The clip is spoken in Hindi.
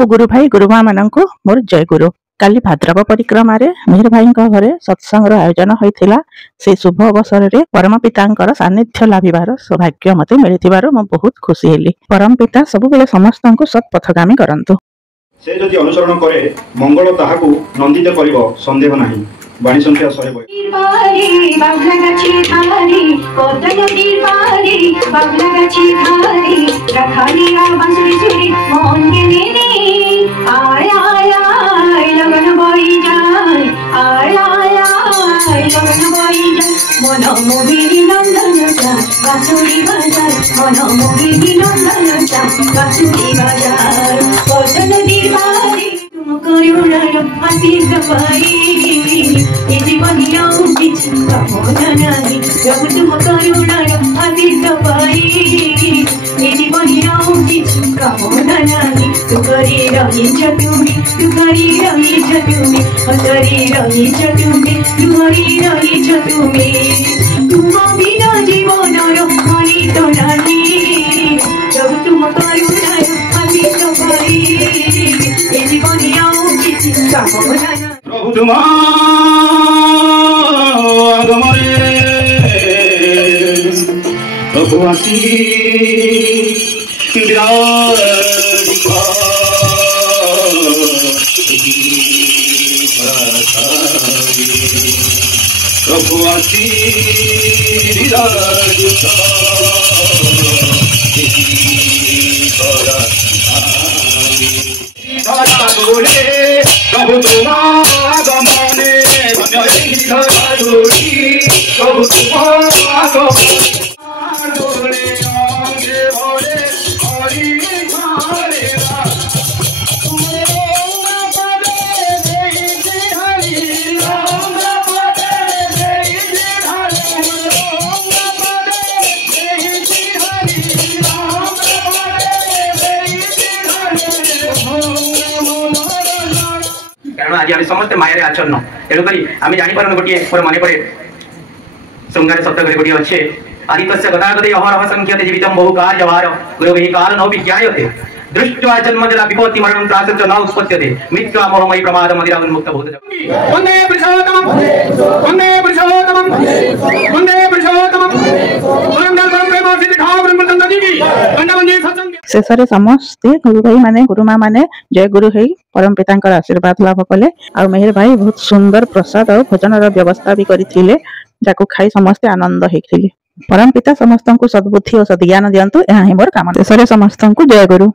सबु गुरु भाई गुरुमा माननकु मोर जय गुरु। काली भाद्रव परिक्रमा रे मेहर भाई घरे सत्संग आयोजन होइथिला। से शुभ अवसर रे परम पितांकर सानिध्य लाभिबार सौभाग्य मते मिलिथिबार म बहुत खुशी हेली। परम पिता सब बेले समस्तंकु सत्पथगामी करंतु। से जदि अनुसरण करे मंगल ताहाकु नंदित करिवो संदेह नाही। वाणी संख्या 100 प्रभु तुम आगमने प्रभु आसी प्रभु आसी प्रभु तुम आगमने प्रभु तुम आज आम समस्त माया आचरण तेणुक आम जापर गोटे मोर मन पड़े श्रृंगार शब्द गोटे अच्छे आदित्य गदागदे अहरह संख्यते जीवित बहु कार्यभार गुरु काल न विज्ञायते दृष्ट्वा जन्मजला विपत्ति मरणं त्रासच न उत्पद्यते मिथ्या मोहमयि प्रमाद मदिरा उन्मुक्त भूत वंदे पुरुषोत्तमं वंदे पुरुषोत्तमं वंदे पुरुषोत्तमं शेषे समस्ते गुरु भाई माने गुरुमा माने जय गुरु है परम पितांकर आशीर्वाद लाभ कले। आ मेहर भाई बहुत सुंदर प्रसाद और भोजन व्यवस्था भी करथिले जाको खाई समस्ते आनंद हेथिले। परम पिता समस्त को सद्बुद्धि और सद्ज्ञान दियंतु एहा ही मोर कामना। शेषे समस्त को जय गुरु।